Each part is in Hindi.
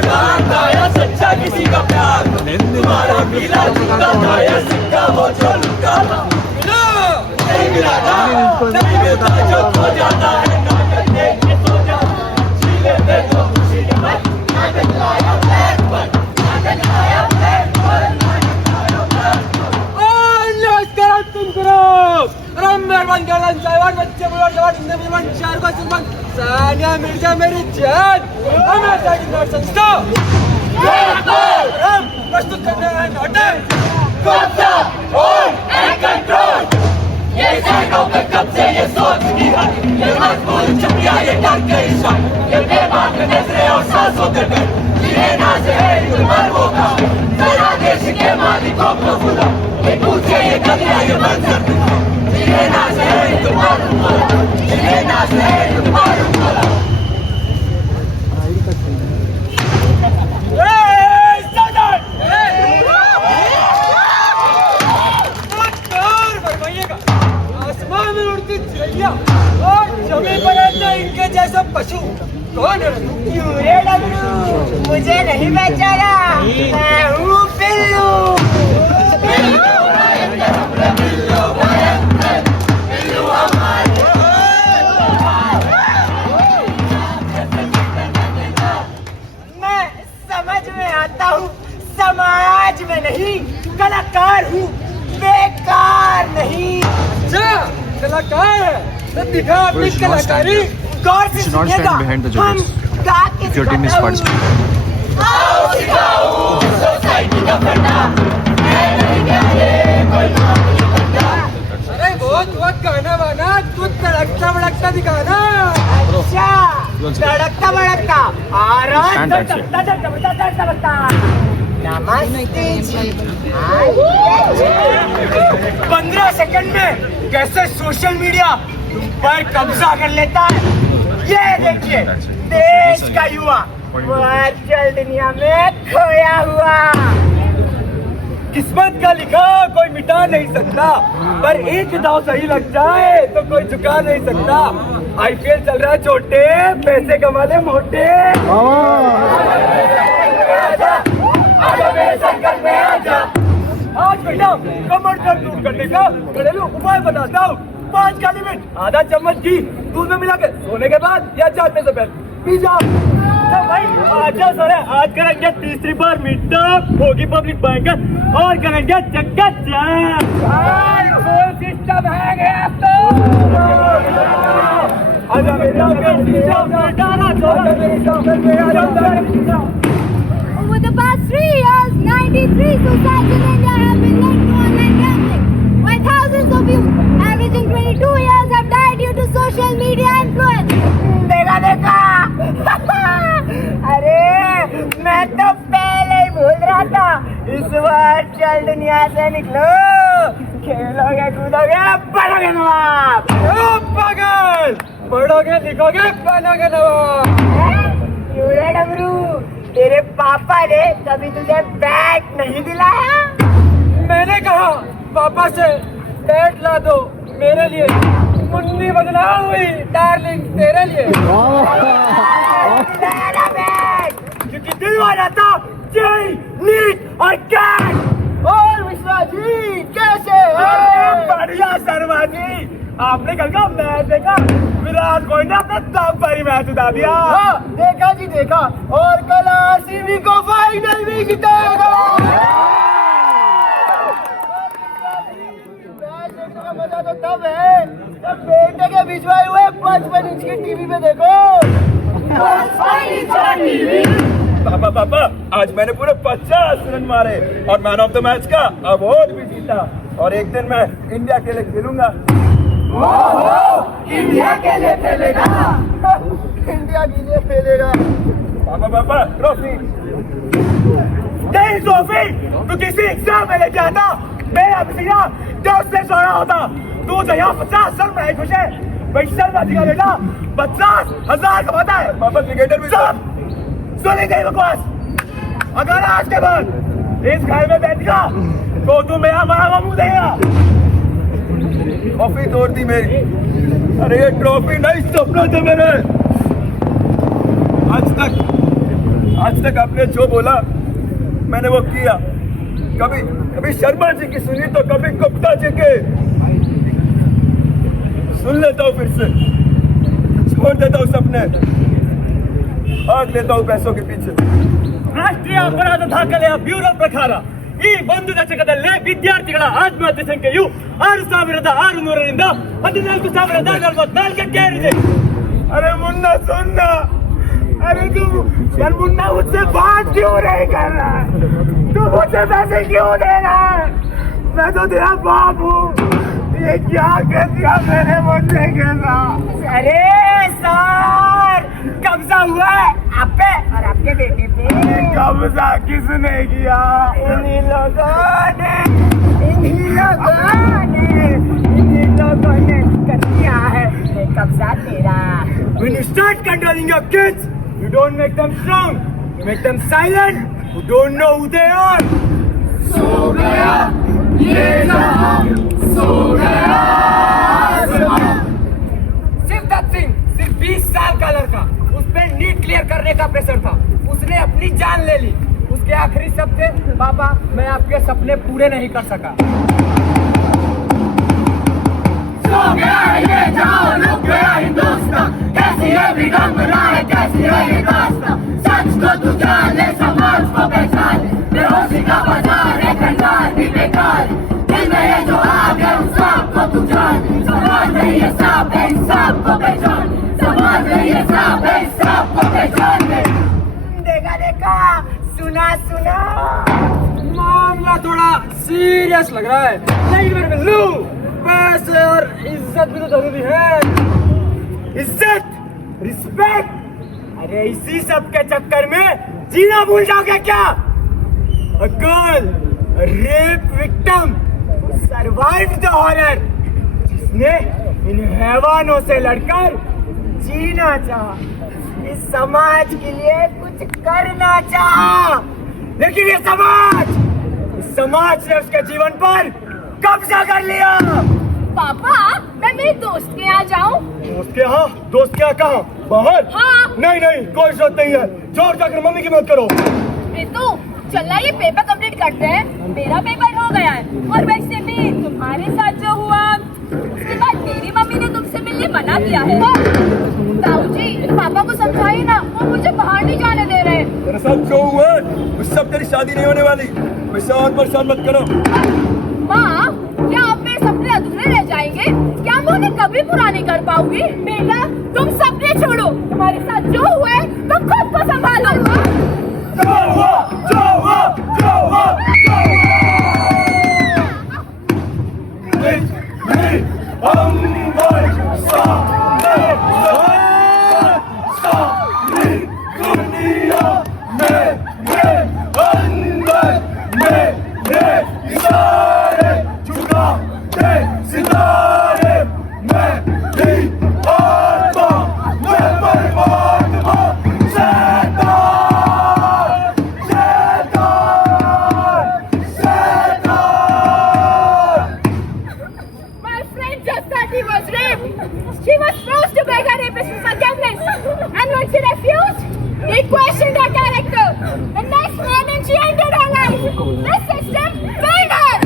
सच्चा किसी का प्यार तुम्हारा मिला जुला था या सिक्का वो जो लुका था नहीं मिला था नहीं मिलता जो खो जाता है ना करके ये सो जा जी लेते तो खुशी के बाद ना दिखाया ब्लैक पर ना दिखाया ब्लैक पर ना दिखाया ब्लैक पर नमस्कार तुम करो रंबेरवन गलन साइवान बच्चे बुलाने वाले नंबर 1 शहर का सुल्तान सानिया मिर्जा मेरी जान हमें साइड नर्सन स्टॉप प्रस्तुत करने हैं नाटक कब्जा और कंट्रोल ये सैकड़ों पे कब से ये सोच की है ये मजबूर चुपिया ये डर के इशारे ये बेबाक नजरें और सांसों के डर ये नाज है मरवों का जरा देश के मालिकों को बुला ये पूछे ये गलियां ये मंजर दिखा ये नाज है तुम्हारा ये नाज है तुम्हारा और जमीन पर रहते इनके जैसा पशु कौन है? रे डमरू मुझे नहीं पहचाना मैं हूँ बिल्लू मैं समझ में आता हूँ समाज में नहीं कलाकार हूँ बेकार नहीं कलाकार है तो दिखा अपनी कलाकारी गौर से should not stand सुनिएगा behind the हम judges गा के if your team is participating. आओ सिखाओ सोसाइटी का फंडा मैं नहीं कहते कोई मामूली बंदा अरे बहुत गाना वाना तू तड़कता भड़कता दिखाना अच्छा धड़कता भड़कता आ रहा Stand back, sir. धड़कता नमस्ते जी 15 सेकंड में कैसे सोशल मीडिया तुम पर कब्जा कर लेता है ये देखिए देश का युवा वर्चुअल दुनिया में खोया हुआ किस्मत का लिखा कोई मिटा नहीं सकता पर एक दाव सही लग जाए तो कोई झुका नहीं सकता आईपीएल चल रहा है छोटे पैसे कमा ले मोटे आज बेटा कमर दर्द दूर करने का घरेलू उपाय बताता हूँ 5 काली मिर्च आधा चम्मच घी दूध में मिला के सोने के बाद या चाटने से पहले पी जाओ तो भाई आजा सर आज करेंगे तीसरी बार मीटअप होगी पब्लिक भयंकर और करेंगे चक्का सिस्टम है गया तो आजा बेटा Over the past 3 years, 93 suicides in India have been linked to online gambling, while thousands of youth, averaging 22 years, have died due to social media influence. देखा अरे मैं तो पहले ही भूल रहा था इस बार चल दुनिया से निकलो खेलोगे कूदोगे बनोगे नवाब पागल पढ़ोगे लिखोगे बनोगे नवाब रे डमरू तेरे पापा ने कभी तुझे बैट नहीं दिलाया मैंने कहा पापा से बैट ला दो मेरे लिए मुन्नी बदनाम हुई डार्लिंग तेरे लिए मेरा बैट क्योंकि दिलवाना था जय नीट और कैट और विश्वा जी कैसे बढ़िया शर्मा जी आपने कल का मैच देखा विराट कोहली ने अपना दम पर ही मैच उठा दिया देखा जी देखा और कल आरसीबी को फाइनल भी जीतेगा मजा तो तब है जब बेटे के भिजवाए हुए 55 इंच की टीवी पे देखो पापा आज मैंने पूरे 50 रन मारे और मैन ऑफ द मैच का अवार्ड भी जीता और एक दिन मैं इंडिया के लिए खेलूंगा इंडिया के लिए खेलेगा इंडिया के लिए खेलेगा पापा ट्रॉफी नहीं ट्रॉफी तो किसी एग्जाम में लेके आता मेरा भतीजा जब से सोना होता तू तो यहाँ 50 साल में खुश है बैसल बाजी का बेटा 50,000 कमाता है पापा क्रिकेटर भी सब सुनी गई बकवास अगर आज के बाद इस घर में बैठ गया तो तू मेरा मामा मुंह देगा ट्रॉफी तोड़ दी मेरी। अरे ये ट्रॉफी नहीं, सपना था मेरे। आज तक आपने जो बोला मैंने वो किया। कभी शर्मा जी की सुनी तो कभी गुप्ता जी के। सुन लेता हूँ फिर से, छोड़ देता हूँ सपने, भाग लेता हूँ पैसों के पीछे। ರಾಷ್ಟ್ರೀಯ ಅಪರಾಧ ದಾಖಲೆಯ ಬ್ಯೂರೋ ಪ್ರಕಾರ ಈ ಒಂದು ದಶಕದಲ್ಲೇ ವಿದ್ಯಾರ್ಥಿಗಳ ಆತ್ಮಹತ್ಯೆ ಸಂಖ್ಯೆಯು 6,600ರಿಂದ 14,044ಕ್ಕೆ ಏರಿದೆ। अरे मुन्ना सुनना, अरे तुम यार मुन्ना मुझसे बात क्यों नहीं कर रहा? तू मुझे पैसे क्यों दे रहा है? मैं तो तेरा बाप हूँ। ये क्या कर दिया मैंने मुझसे कहना? अरे सर, कब्जा हुआ है आप पे और आपके बेटे पे। कब्जा किसने किया? इन्हीं लोगों ने कर दिया है। ये कब्जा तेरा। When you start controlling your kids, you don't make them strong, you make them silent, who don't know who they are. सो गया ये जहां, सो गया आसमां। शिवदत्त सिंह सिर्फ 20 साल का लड़का, उस पे नीट क्लियर करने का प्रेशर था, उसने अपनी जान ले ली। उसके आखिरी शब्द थे, पापा मैं आपके सपने पूरे नहीं कर सका। सो गया ये जहां, रुक गया हिंदुस्तान। कैसी है विडंबना है, कैसी है ये दास्तां। सच को तू जान ले, समाज को पहचान। बेहोशी का बाजार है, खंडार भी बेकार। दिल में ये जो आग है, उस आग को तू जान। समाज में ये सांप है, इस सांप को पहचान। समाज में ये सांप है, इस सांप को पहचान। देखा सुना मामला थोड़ा सीरियस लग रहा है, लेकिन मेरे को लू पैसे और इज्जत भी तो जरूरी है। इज्जत, रिस्पेक्ट। अरे इसी सब के चक्कर में जीना भूल जाओगे क्या? A girl, a rape victim, survived the horror, जिसने इन हैवानों से लड़कर जीना चाहा, इस समाज के लिए कुछ करना चाहा, लेकिन ये समाज ने उसके जीवन पर कब्जा कर लिया। पापा मैं मेरे दोस्त के यहाँ जाऊँ? दोस्त के यहाँ? दोस्त के यहाँ कहाँ? बाहर? हाँ। नहीं कोई जरूरत नहीं है। जोर जाकर मम्मी की मदद करो। रितु चलना, ये पेपर कंप्लीट करते हैं। मेरा पेपर हो गया है, और वैसे भी तुम्हारे साथ जो हुआ उसके बाद मेरी मम्मी ने तुमसे मिलने मना किया है। ताऊ जी पापा को समझाइए ना, वो मुझे बाहर नहीं जाने दे रहे। तेरे साथ जो हुआ उस सब तेरी शादी नहीं होने वाली। वैसे और परेशान मत करो। माँ क्या आप मेरे सपने अधूरे रह जाएंगे? क्या मैं उन्हें कभी पूरा नहीं कर पाऊंगी? बेटा तुम सपने छोड़ो, तुम्हारे साथ जो हुआ है तुम खुद को संभालो। She was forced to beg her rapist for forgiveness, and when she refused, he questioned her character. The next moment she entered her life. This system failed her.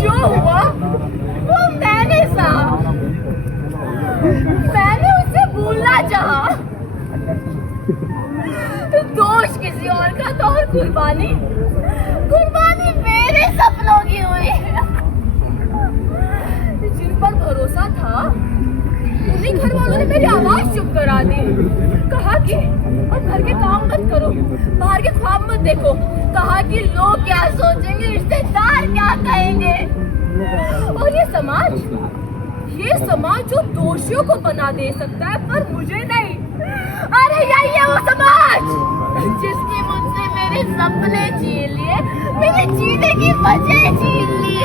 जो हुआ वो मैंने सहा, मैंने उसे भूलना चाहा। दोष किसी और का तो, और कुर्बानी मेरे सपनों की हुई। जिन पर भरोसा था उन्हीं घर वालों ने मेरी आवाज चुप करा दी। कहा कि अब घर के काम मत करो, बाहर के ख्वाब मत देखो। कहा कि लोग क्या सोचेंगे, रिश्तेदार क्या कहेंगे। और ये समाज जो दोषियों को बना दे सकता है पर मुझे नहीं। अरे यही है वो समाज जिसने मुझसे मेरे सपने छीन लिए, मेरे जीने की वजह छीन ली।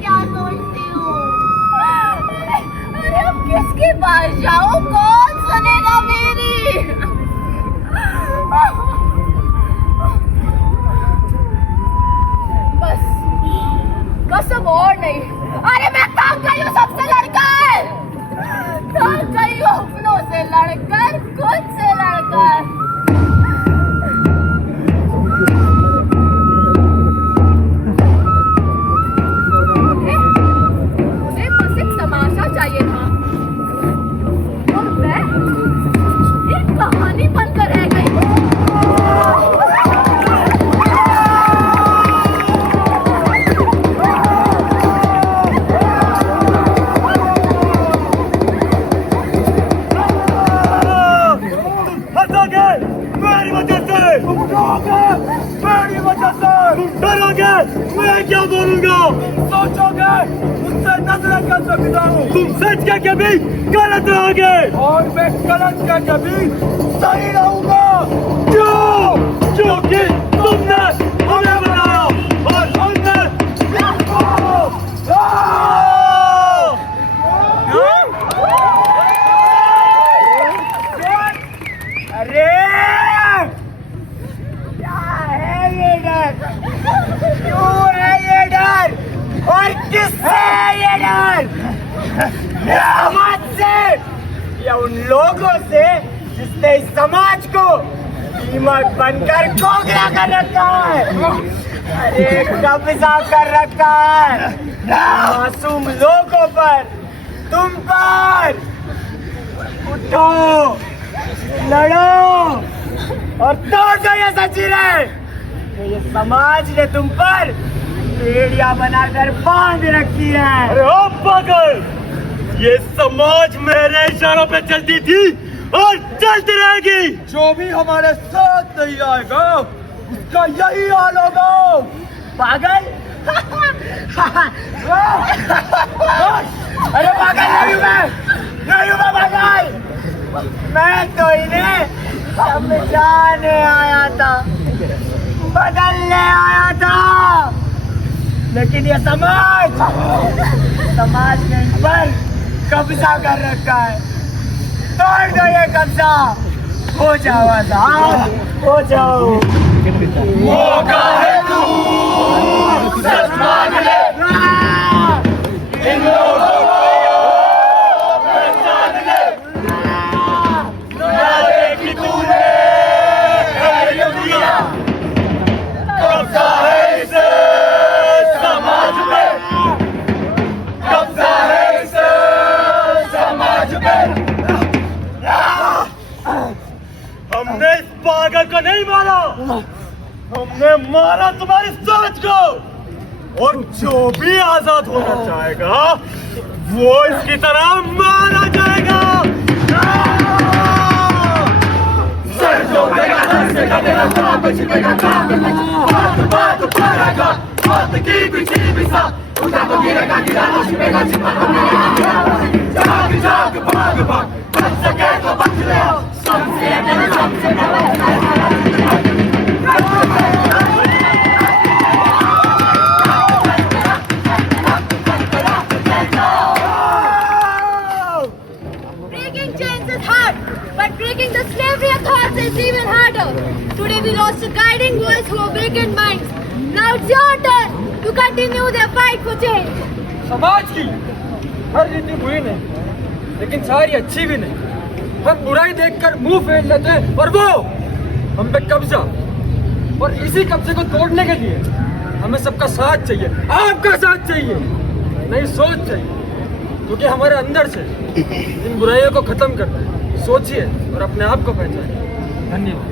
क्या सोचती हूँ? अरे अब किसके पास जाऊँ? कौन सुनेगा मेरी? बस अब और नहीं। अरे मैं थक गई हूँ सबसे लड़कर, थक गई हूँ अपनों से लड़कर, खुद से लड़कर। मुझे बस एक तमाशा चाहिए था और मैं एक कहानी बनकर रह गई। डरोगे मैं क्या बोलूंगा? सोचोगे मुझसे नजरें कर सकता हूँ। तुम सच के कभी गलत रहोगे और मैं गलत के कभी सही रहूंगा। क्यों? क्योंकि तुमने हमें बनाया और हमने अरे क्या है ये डर? क्यों है ये डर? और किससे है ये डर? समाज से या उन लोगों से जिसने इस समाज को कीमत बनकर खोखला कर रखा है? अरे कब्जा कर रखा है मासूम लोगों पर, तुम पर। उठो, लड़ो और तोड़ दो ये जंजीरें। ये समाज ने तुम पर बेड़ियां बनाकर बांध रखी है। अरे ओ पागल, ये समाज मेरे इशारों पे चलती थी और चलती रहेगी। जो भी हमारे साथ नहीं आएगा उसका यही हाल होगा। पागल? अरे पागल नहीं हूँ मैं, नहीं हूँ मैं पागल। मैं तो इन्हें समझाने आया था, बदलने आया था, लेकिन ये समाज ने इन पर कब्जा कर रखा है। तोड़ दो ये कब्जा, हो जाओ आजाद, हो जाओ। मौका है तू सच मान ले, इन लोगों को पहचान ले। ना देखी तूने है दुनिया, कब्जा है इस समाज पे, कब्जा है इस समाज पे। हमने इस पागल को नहीं मारा, हमने मारा तुम्हारी सोच को। और जो भी आजाद होना चाहेगा वो इसकी तरह मारा जाएगा। सर जो देगा सर से कटेगा, काम पे छिपेगा काम पे, बात पड़ेगा, बात की भी सा, उठा तो गिरेगा, गिरा तो छिपेगा, छिपा तो गिरेगा। जाग जाग भाग भाग, बच सके तो बच ले, सबसे Breaking chains is hard, but breaking the slavery of thoughts is even harder. Today we lost a guiding voice who awakened minds. Now it's your turn to continue their fight for change. समाज की हर रीति बुरी नहीं, लेकिन सारी अच्छी भी नहीं। हम बुराई देखकर मुंह फेर लेते हैं और वो हम पे कब्जा, और इसी कब्जे को तोड़ने के लिए हमें सबका साथ चाहिए, आपका साथ चाहिए, नई सोच चाहिए, क्योंकि हमारे अंदर से इन बुराइयों को खत्म करना है। सोचिए और अपने आप को पहचानिए। धन्यवाद।